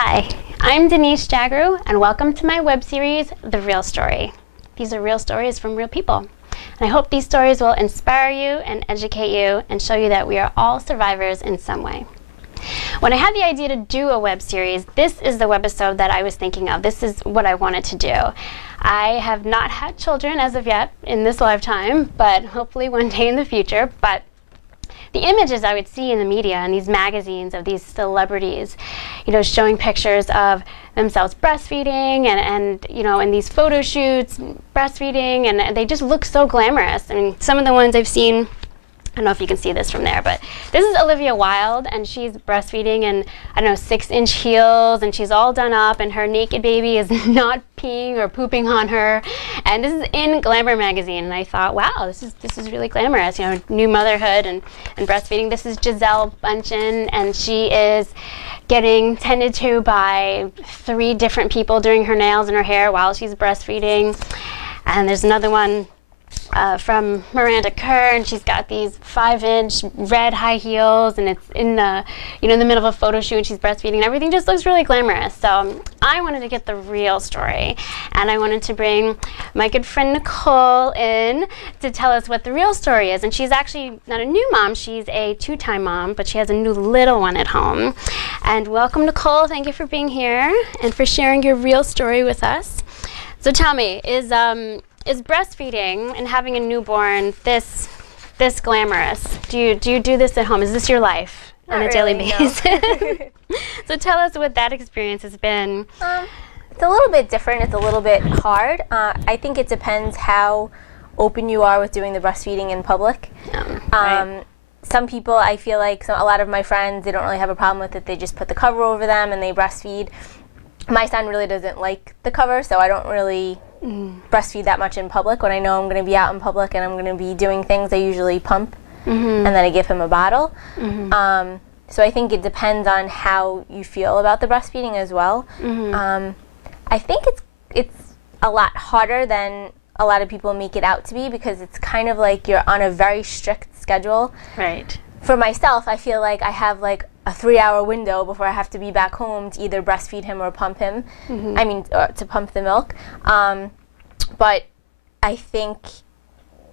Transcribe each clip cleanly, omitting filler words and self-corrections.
Hi, I'm Denise Jagroo, and welcome to my web series, The Real Story. These are real stories from real people. And I hope these stories will inspire you and educate you and show you that we are all survivors in some way. When I had the idea to do a web series, this is the webisode that I was thinking of. This is what I wanted to do. I have not had children as of yet in this lifetime, but hopefully one day in the future. But the images I would see in the media and these magazines of these celebrities, showing pictures of themselves breastfeeding and in these photo shoots, breastfeeding, and they just look so glamorous. I mean, some of the ones I've seen, I don't know if you can see this from there, but this is Olivia Wilde, and she's breastfeeding in, 6-inch heels, and she's all done up, and her naked baby is not peeing or pooping on her. And this is in Glamour magazine, and I thought, wow, this is really glamorous, new motherhood and breastfeeding. This is Gisele Bündchen, and she is getting tended to by 3 different people doing her nails and her hair while she's breastfeeding. And there's another one from Miranda Kerr, and she's got these 5-inch red high heels, and it's in the in the middle of a photo shoot, and she's breastfeeding, and everything just looks really glamorous. So I wanted to get the real story, and I wanted to bring my good friend Nicole in to tell us what the real story is. And she's actually not a new mom, she's a 2-time mom, but she has a new little one at home. And welcome, Nicole. Thank you for being here and for sharing your real story with us. So tell me, is breastfeeding and having a newborn this glamorous? Do you do this at home? Is this your life on a daily basis? No. So tell us what that experience has been. It's a little bit different. It's a little bit hard. I think it depends how open you are with doing the breastfeeding in public. Right. Some people, I feel like a lot of my friends, they don't really have a problem with it. They just put the cover over them and they breastfeed. My son really doesn't like the cover, so I don't really breastfeed that much in public. When I know I'm going to be out in public and I'm going to be doing things, I usually pump, and then I give him a bottle. So I think it depends on how you feel about the breastfeeding as well. I think it's a lot harder than a lot of people make it out to be, because it's kind of like you're on a very strict schedule. Right. For myself, I feel like I have like a 3-hour window before I have to be back home to either breastfeed him or pump him. To pump the milk. But I think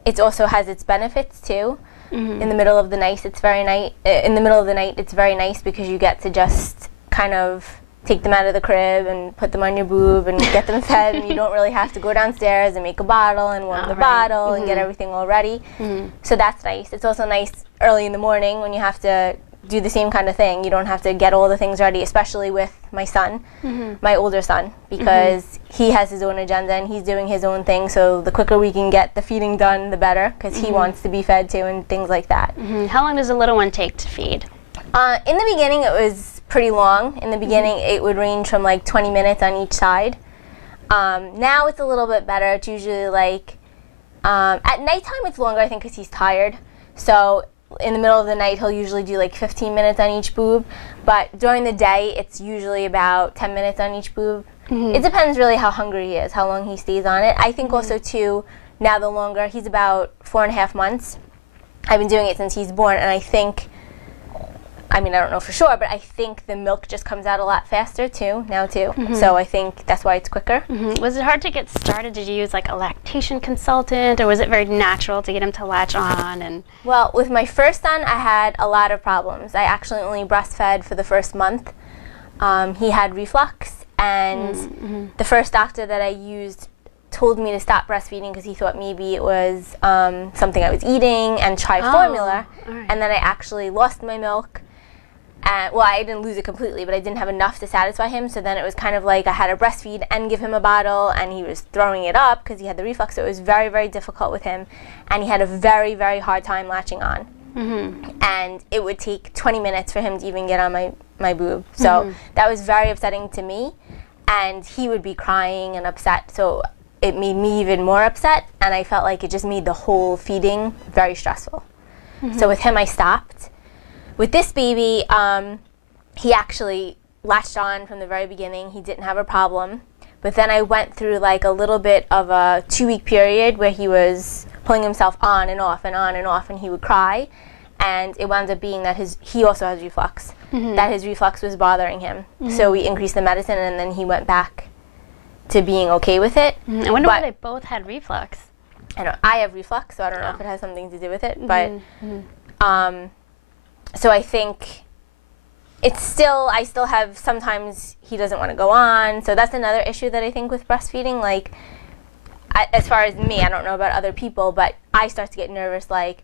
it also has its benefits too. In the middle of the night, it's very nice because you get to just kind of take them out of the crib and put them on your boob and get them fed, and you don't really have to go downstairs and make a bottle and warm the bottle and get everything all ready. So that's nice. It's also nice early in the morning when you have to do the same kind of thing. You don't have to get all the things ready, especially with my son, my older son, because he has his own agenda and he's doing his own thing. So the quicker we can get the feeding done, the better, because he wants to be fed too and things like that. How long does a little one take to feed? In the beginning, it was pretty long. In the beginning, it would range from like 20 minutes on each side. Now it's a little bit better. It's usually like, at nighttime it's longer, I think, because he's tired. So in the middle of the night, he'll usually do like 15 minutes on each boob. But during the day, it's usually about 10 minutes on each boob. It depends really how hungry he is, how long he stays on it. I think also too, now the longer, he's about 4.5 months. I've been doing it since he's born, and I think, I don't know for sure, but I think the milk just comes out a lot faster now too. So I think that's why it's quicker. Was it hard to get started? Did you use like a lactation consultant, or was it very natural to get him to latch on? Well, with my first son, I had a lot of problems. I actually only breastfed for the first month. He had reflux, and the first doctor that I used told me to stop breastfeeding because he thought maybe it was something I was eating, and try formula. Right. And then I actually lost my milk. Well, I didn't lose it completely, but I didn't have enough to satisfy him. So then it was kind of like I had to breastfeed and give him a bottle, and he was throwing it up because he had the reflux. So it was very, very difficult with him, and he had a very, very hard time latching on. And it would take 20 minutes for him to even get on my boob. So that was very upsetting to me, and he would be crying and upset. So it made me even more upset, and I felt like it just made the whole feeding very stressful. So with him, I stopped. With this baby, he actually latched on from the very beginning. He didn't have a problem. But then I went through like a little bit of a 2-week period where he was pulling himself on and off and on and off, and he would cry. and it wound up being that he also has reflux, that his reflux was bothering him. So we increased the medicine, and then he went back to being okay with it. I wonder why they both had reflux. I have reflux, so I don't know if it has something to do with it, but so I think it's still, I still have, sometimes he doesn't want to go on, so that's another issue that I think with breastfeeding. Like, as far as me, I don't know about other people, but I start to get nervous, like,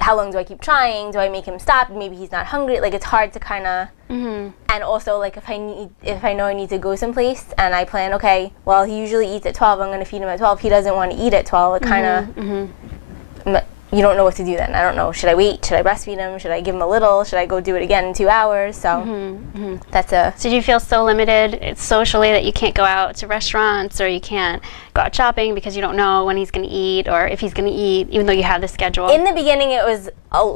how long do I keep trying? Do I make him stop? Maybe he's not hungry. Like, it's hard to kind of, and also, like, if I know I need to go someplace and I plan, okay, well, he usually eats at 12, I'm going to feed him at 12. He doesn't want to eat at 12. It kind of, you don't know what to do then. I don't know. Should I wait? Should I breastfeed him? Should I give him a little? Should I go do it again in 2 hours? So that's a... So do you feel so limited socially that you can't go out to restaurants, or you can't go out shopping because you don't know when he's going to eat or if he's going to eat, even though you have the schedule? In the beginning, it was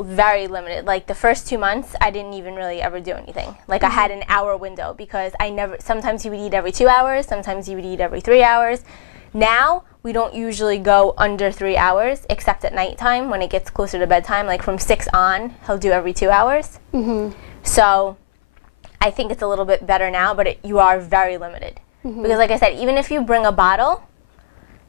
very limited. Like, the first 2 months, I didn't even really ever do anything. Like, I had an hour window because sometimes he would eat every 2 hours, sometimes he would eat every 3 hours. Now, we don't usually go under 3 hours, except at nighttime when it gets closer to bedtime. Like, from 6 on, he'll do every 2 hours. So I think it's a little bit better now, but you are very limited. Because, like I said, even if you bring a bottle,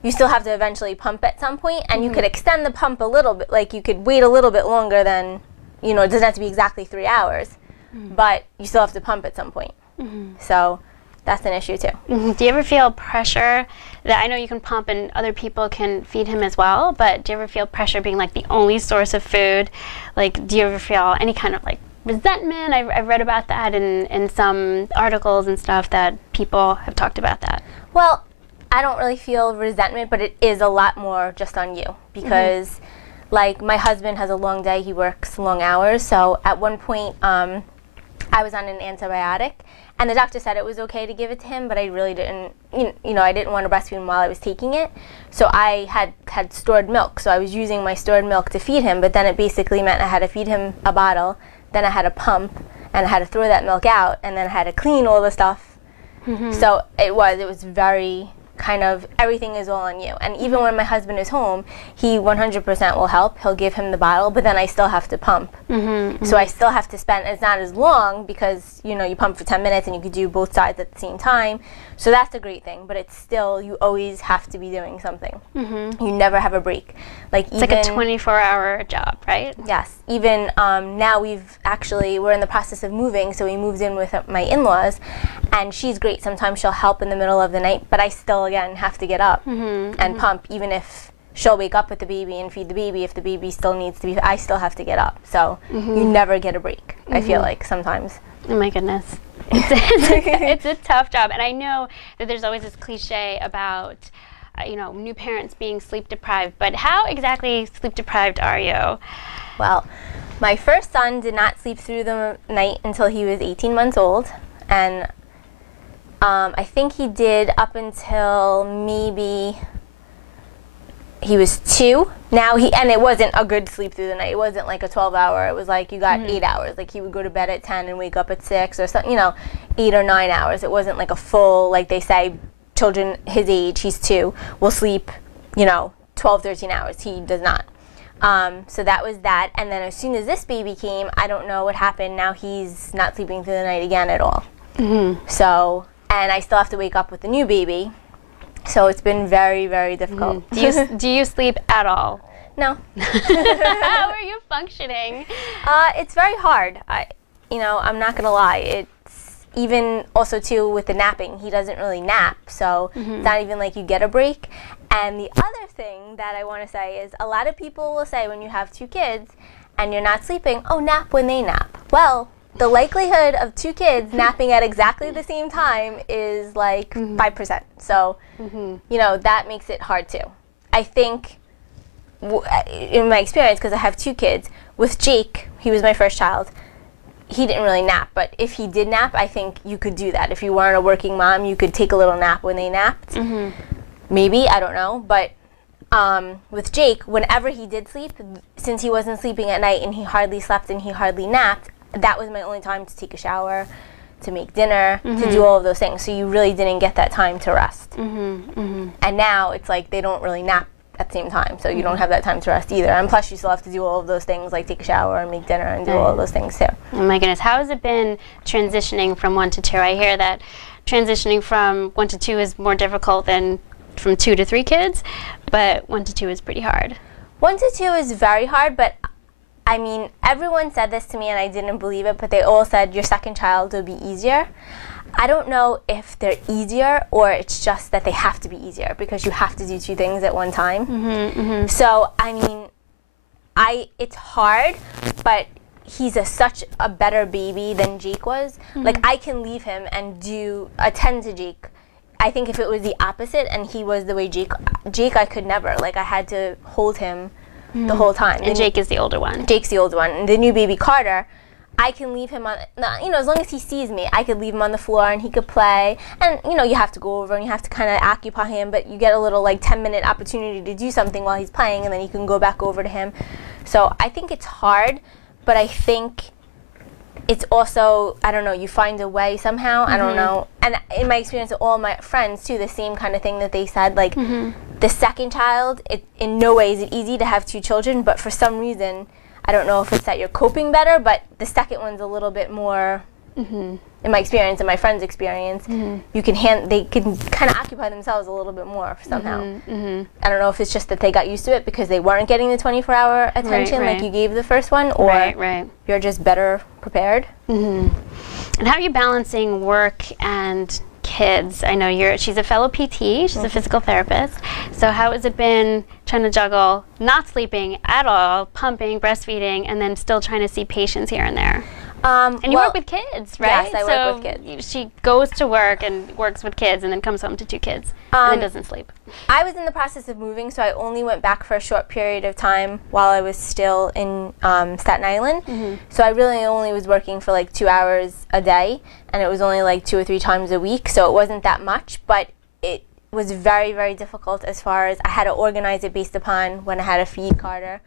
you still have to eventually pump at some point, and you could extend the pump a little bit. Like, you could wait a little bit longer than, it doesn't have to be exactly 3 hours, but you still have to pump at some point. So that's an issue too. Do you ever feel pressure that, I know you can pump and other people can feed him as well, but do you ever feel pressure being like the only source of food? Like, do you ever feel any kind of like resentment? I've read about that in some articles and stuff that people have talked about that. Well, I don't really feel resentment, but it is a lot more just on you because like, my husband has a long day, he works long hours, so at one point I was on an antibiotic, and the doctor said it was okay to give it to him, but I really didn't, I didn't want to breastfeed him while I was taking it. So I had stored milk, so I was using my stored milk to feed him, but then it basically meant I had to feed him a bottle, then I had to pump, and I had to throw that milk out, and then I had to clean all the stuff. So it was very kind of, everything is all on you. And even when my husband is home, he 100% will help. He'll give him the bottle, but then I still have to pump. So I still have to spend, it's not as long because, you pump for 10 minutes and you could do both sides at the same time. So that's a great thing, but it's still, you always have to be doing something. You never have a break. Like, it's like a 24-hour job, right? Yes. Even now we're in the process of moving, so we moved in with my in-laws, and she's great. Sometimes she'll help in the middle of the night, but I still, again, have to get up and pump, even if she'll wake up with the baby and feed the baby. If the baby still needs to be, I still have to get up. So you never get a break, I feel like, sometimes. Oh my goodness. It's a tough job. And I know that there's always this cliche about, new parents being sleep deprived, but how exactly sleep deprived are you? Well, my first son did not sleep through the night until he was 18 months old, and I think he did up until maybe he was 2. And it wasn't a good sleep through the night. It wasn't like a 12-hour. It was like you got 8 hours. Like, he would go to bed at 10 and wake up at 6 or something, 8 or 9 hours. It wasn't like a full, like they say, children his age, he's 2, will sleep, 12, 13 hours. He does not. So that was that. And then as soon as this baby came, I don't know what happened. Now he's not sleeping through the night again at all. So, and I still have to wake up with the new baby. So it's been very, very difficult. Do you sleep at all? No. How are you functioning? It's very hard. I'm not gonna lie. It's even also too with the napping. He doesn't really nap, so it's not even like you get a break. And the other thing that I want to say is a lot of people will say when you have 2 kids and you're not sleeping, oh, nap when they nap. Well, the likelihood of 2 kids napping at exactly the same time is like 5%. So, that makes it hard too. I think, in my experience, because I have 2 kids, with Jake, he was my first child, he didn't really nap. But if he did nap, I think you could do that. If you weren't a working mom, you could take a little nap when they napped. Maybe, I don't know. But with Jake, whenever he did sleep, since he wasn't sleeping at night and he hardly slept and he hardly napped, that was my only time to take a shower, to make dinner, to do all of those things. So you really didn't get that time to rest. And now it's like they don't really nap at the same time, so you don't have that time to rest either. And plus, you still have to do all of those things, like take a shower and make dinner and do all of those things too. Oh my goodness, how has it been transitioning from 1 to 2? I hear that transitioning from 1 to 2 is more difficult than from 2 to 3 kids, but 1 to 2 is pretty hard. 1 to 2 is very hard, but I mean, everyone said this to me and I didn't believe it, but they all said your second child will be easier. I don't know if they're easier or it's just that they have to be easier because you have to do 2 things at one time. So, I mean, it's hard, but he's such a better baby than Jake was. Like, I can leave him and attend to Jake. I think if it was the opposite and he was the way Jake, I could never. Like, I had to hold him the whole time. And Jake is the older one. Jake's the older one. And the new baby, Carter, I can leave him on, you know, as long as he sees me, I could leave him on the floor and he could play. And, you know, you have to go over and you have to kind of occupy him, but you get a little, like, 10-minute opportunity to do something while he's playing, and then you can go back over to him. So I think it's hard, but I think it's also, I don't know, you find a way somehow. I don't know. And in my experience with all my friends, too, the same kind of thing that they said, like, the second child, in no way is it easy to have 2 children, but for some reason, I don't know if it's that you're coping better, but the second one's a little bit more, in my experience, in my friend's experience, they can kind of occupy themselves a little bit more somehow. I don't know if it's just that they got used to it because they weren't getting the 24-hour attention like you gave the first one, or you're just better prepared. And how are you balancing work and kids? I know she's a fellow PT, she's a physical therapist. So how has it been trying to juggle not sleeping at all, pumping, breastfeeding, and then still trying to see patients here and there? And you work with kids, right? Yes, I work with kids. She goes to work and works with kids and then comes home to 2 kids and then doesn't sleep. I was in the process of moving, so I only went back for a short period of time while I was still in Staten Island. So I really only was working for like 2 hours a day, and it was only like 2 or 3 times a week, so it wasn't that much, but it was very, very difficult as far as I had to organize it based upon when I had to feed Carter,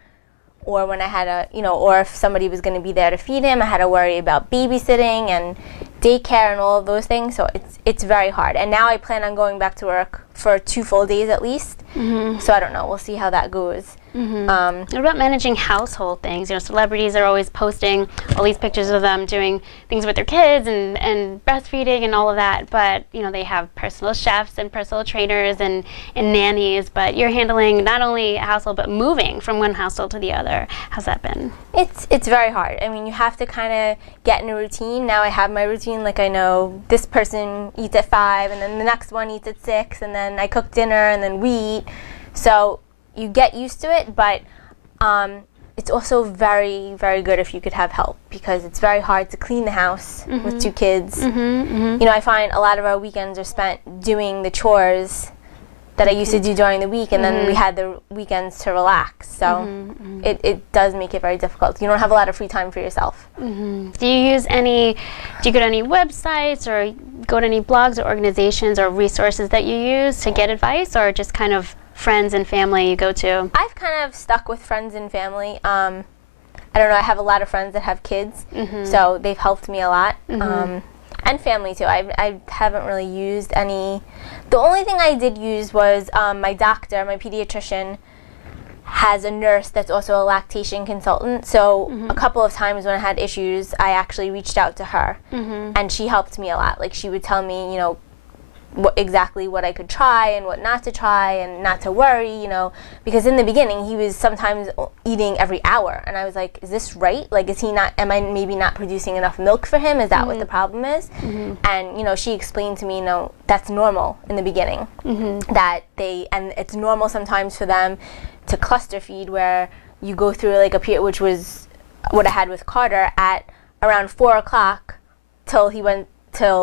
or when I had or if somebody was going to be there to feed him. I had to worry about babysitting and daycare and all of those things, so it's very hard. And now I plan on going back to work for 2 full days at least, so I don't know, we'll see how that goes. What about managing household things? You know, celebrities are always posting all these pictures of them doing things with their kids and breastfeeding and all of that, but you know, they have personal chefs and personal trainers and nannies, but you're handling not only a household but moving from one household to the other. How's that been? It's very hard. I mean, you have to kind of get in a routine. Now I have my routine, like I know this person eats at 5 and then the next one eats at 6 and then I cook dinner and then we eat. So you get used to it, but it's also very, very good if you could have help, because it's very hard to clean the house with 2 kids. You know, I find a lot of our weekends are spent doing the chores that I used to do during the week, and then we had the weekends to relax. So it does make it very difficult. You don't have a lot of free time for yourself. Do you go to any websites or go to any blogs or organizations or resources that you use to get advice, or just kind of friends and family you go to? I've kind of stuck with friends and family. I don't know, I have a lot of friends that have kids, so they've helped me a lot. And family too. I haven't really used any. The only thing I did use was my doctor, my pediatrician, has a nurse that's also a lactation consultant. So a couple of times when I had issues, I actually reached out to her, and she helped me a lot. Like, she would tell me, you know, exactly what I could try and what not to try and not to worry, you know, because in the beginning he was sometimes eating every hour, and I was like, is this right? Like, am I maybe not producing enough milk for him? Is that what the problem is? And, you know, she explained to me, no, that's normal in the beginning, and it's normal sometimes for them to cluster feed, where you go through like a period, which was what I had with Carter, at around 4 o'clock till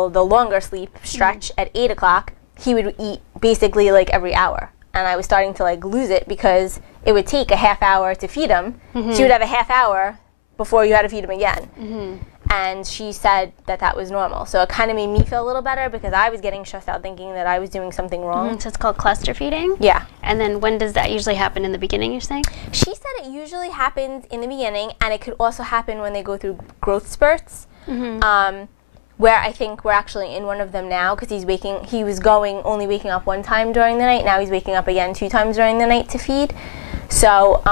the longer sleep stretch at 8 o'clock, he would eat basically like every hour. And I was starting to like lose it, because it would take a half hour to feed him. So you would have a half hour before you had to feed him again. And she said that was normal. So it kind of made me feel a little better, because I was getting stressed out thinking that I was doing something wrong. So it's called cluster feeding? Yeah. And then when does that usually happen? In the beginning, you're saying? She said it usually happens in the beginning, and it could also happen when they go through growth spurts. where I think we're actually in one of them now, because he was only waking up one time during the night. Now he's waking up again 2 times during the night to feed. So,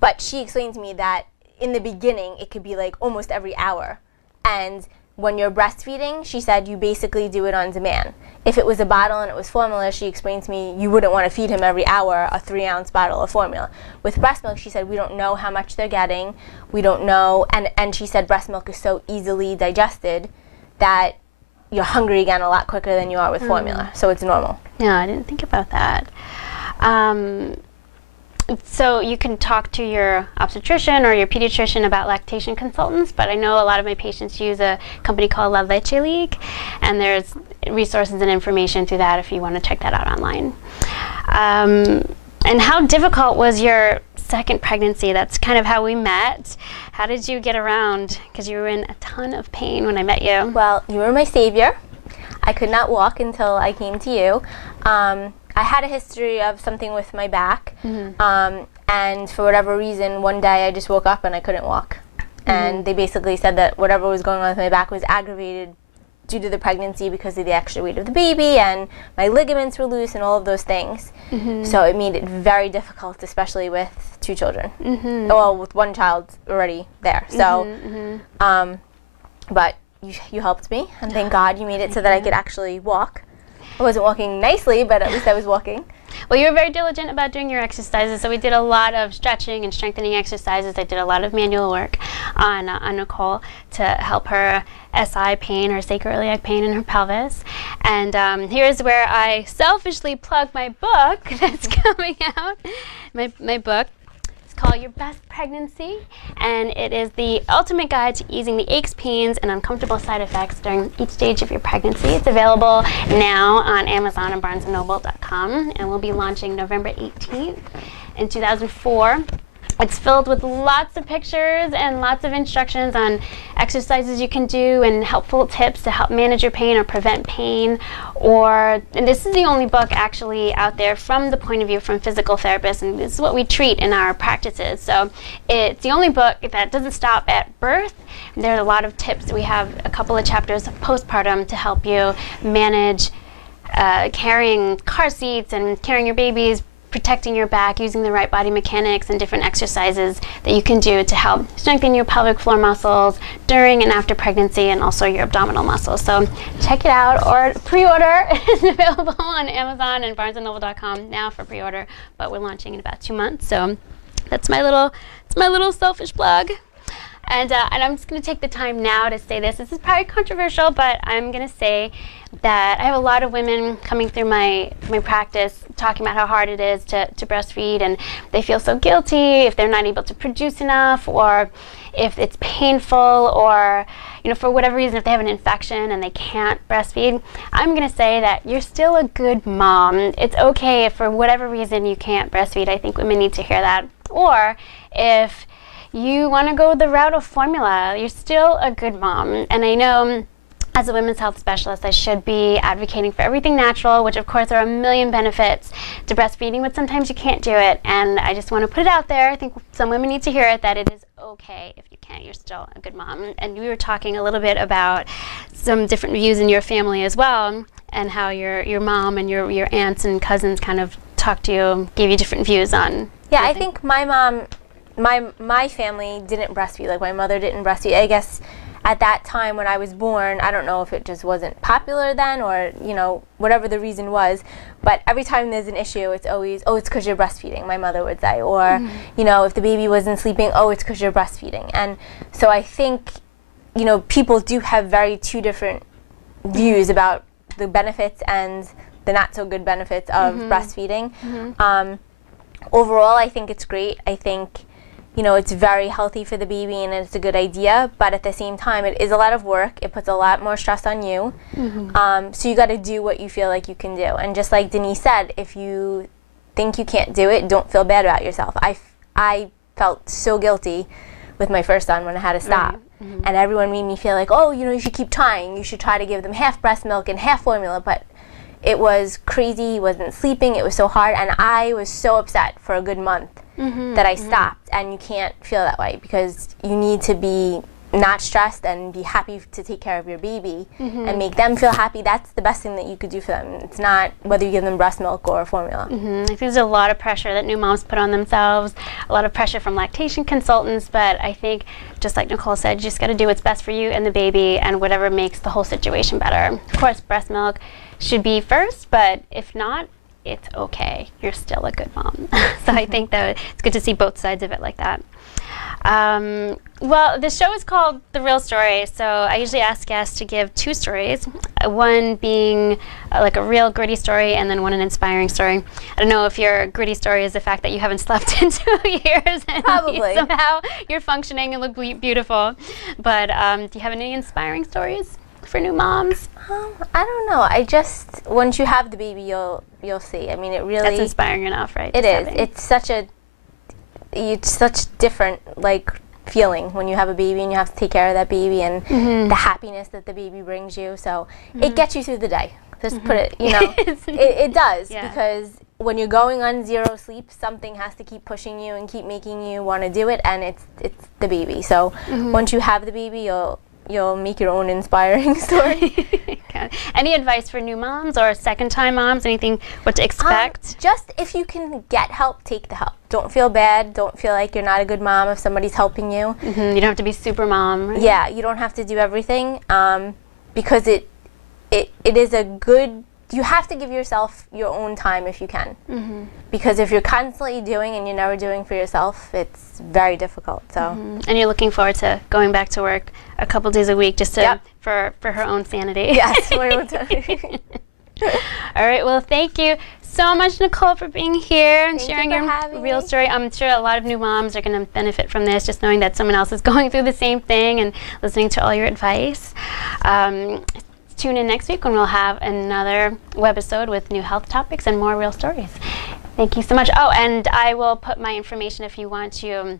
but she explained to me that in the beginning, it could be like almost every hour. And when you're breastfeeding, she said you basically do it on demand. If it was a bottle and it was formula, she explained to me you wouldn't want to feed him every hour a 3-ounce bottle of formula. With breast milk, she said we don't know how much they're getting. We don't know. And she said breast milk is so easily digested that you're hungry again a lot quicker than you are with formula. So it's normal. Yeah, I didn't think about that. So you can talk to your obstetrician or your pediatrician about lactation consultants, but I know a lot of my patients use a company called La Leche League, and there's resources and information through that if you want to check that out online. And how difficult was your second pregnancy? That's kind of how we met. How did you get around? Because you were in a ton of pain when I met you. Well, you were my savior. I could not walk until I came to you. I had a history of something with my back, and for whatever reason, one day I just woke up and I couldn't walk. And they basically said that whatever was going on with my back was aggravated due to the pregnancy because of the extra weight of the baby, and my ligaments were loose and all of those things. So it made it very difficult, especially with 2 children. Well, with 1 child already there. So, but you helped me, and thank God you made it so that I could actually walk. I wasn't walking nicely, but at least I was walking. Well, you were very diligent about doing your exercises, so we did a lot of stretching and strengthening exercises. I did a lot of manual work on Nicole to help her SI pain, or sacroiliac pain in her pelvis. And here's where I selfishly plug my book that's coming out. My book. It's called Your Best Pregnancy, and it is the ultimate guide to easing the aches, pains, and uncomfortable side effects during each stage of your pregnancy. It's available now on Amazon and BarnesandNoble.com, and we'll be launching November 18th in 2004. It's filled with lots of pictures and lots of instructions on exercises you can do and helpful tips to help manage your pain or prevent pain. And this is the only book actually out there from the point of view from physical therapists, and this is what we treat in our practices. So it's the only book that doesn't stop at birth. There are a lot of tips. We have a couple of chapters of postpartum to help you manage carrying car seats and carrying your babies, protecting your back, using the right body mechanics, and different exercises that you can do to help strengthen your pelvic floor muscles during and after pregnancy, and also your abdominal muscles. So check it out, or pre-order. It's available on Amazon and BarnesandNoble.com now for pre-order, but we're launching in about 2 months. So that's my little selfish plug. And I'm just going to take the time now to say this. This is probably controversial, but I'm going to say that I have a lot of women coming through my practice talking about how hard it is to breastfeed, and they feel so guilty if they're not able to produce enough, or if it's painful, or for whatever reason, if they have an infection and they can't breastfeed. I'm going to say that you're still a good mom. It's okay if for whatever reason you can't breastfeed. I think women need to hear that. Or if you want to go the route of formula, you're still a good mom. And I know as a women's health specialist, I should be advocating for everything natural, which of course there are a million benefits to breastfeeding, but sometimes you can't do it. And I just want to put it out there. I think some women need to hear it, that it is okay if you can't. You're still a good mom. And we were talking a little bit about some different views in your family as well, and how your mom and your aunts and cousins kind of talked to you, gave you different views on. Yeah, I think my mom, my family didn't breastfeed. Like, my mother didn't breastfeed. I guess at that time when I was born, I don't know if it just wasn't popular then, or whatever the reason was, but every time there's an issue, it's always, oh, it's because you're breastfeeding, my mother would say. Or if the baby wasn't sleeping, oh, it's because you're breastfeeding. And so I think people do have two different views about the benefits and the not so good benefits of breastfeeding. Overall, I think it's great. I think it's very healthy for the baby, and it's a good idea, but at the same time, it is a lot of work. It puts a lot more stress on you. So you got to do what you feel like you can do. And just like Denise said, if you think you can't do it, don't feel bad about yourself. I felt so guilty with my first son when I had to stop. And everyone made me feel like, oh, you should keep trying. You should try to give them half breast milk and half formula. But it was crazy. He wasn't sleeping. It was so hard. And I was so upset for a good month that I stopped. And you can't feel that way, because you need to be not stressed and be happy to take care of your baby and make them feel happy, that's the best thing that you could do for them. It's not whether you give them breast milk or formula. I think there's a lot of pressure that new moms put on themselves, a lot of pressure from lactation consultants, but I think, just like Nicole said, you just got to do what's best for you and the baby and whatever makes the whole situation better. Of course, breast milk should be first, but if not, it's okay. You're still a good mom. So I think that it's good to see both sides of it like that. Well, the show is called The Real Story, so I usually ask guests to give 2 stories, one being like a real gritty story and then one an inspiring story. I don't know if your gritty story is the fact that you haven't slept in 2 years and Probably. somehow you're functioning and look beautiful, but do you have any inspiring stories for new moms? I don't know. I just, once you have the baby, you'll see. I mean, it really... That's inspiring enough, right? It is. It's such different, like, feeling when you have a baby and you have to take care of that baby and the happiness that the baby brings you. So it gets you through the day. Just put it, you know, it does, because when you're going on 0 sleep, something has to keep pushing you and keep making you want to do it, and it's the baby. So once you have the baby, you'll make your own inspiring story. Any advice for new moms or second-time moms? Anything what to expect? Just if you can get help, take the help. Don't feel bad. Don't feel like you're not a good mom if somebody's helping you. You don't have to be super mom. Right? Yeah, you don't have to do everything, because it is a good... You have to give yourself your own time if you can. Because if you're constantly doing and you're never doing for yourself, it's very difficult. So. And you're looking forward to going back to work a couple days a week just to, for her own sanity. Yes. All right. Well, thank you so much, Nicole, for being here and sharing your real story. I'm sure a lot of new moms are going to benefit from this, just knowing that someone else is going through the same thing and listening to all your advice. Tune in next week when we'll have another webisode with new health topics and more real stories. Thank you so much. Oh, and I will put my information if you want to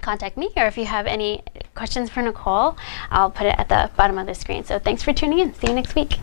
contact me, or if you have any questions for Nicole, I'll put it at the bottom of the screen. So thanks for tuning in. See you next week.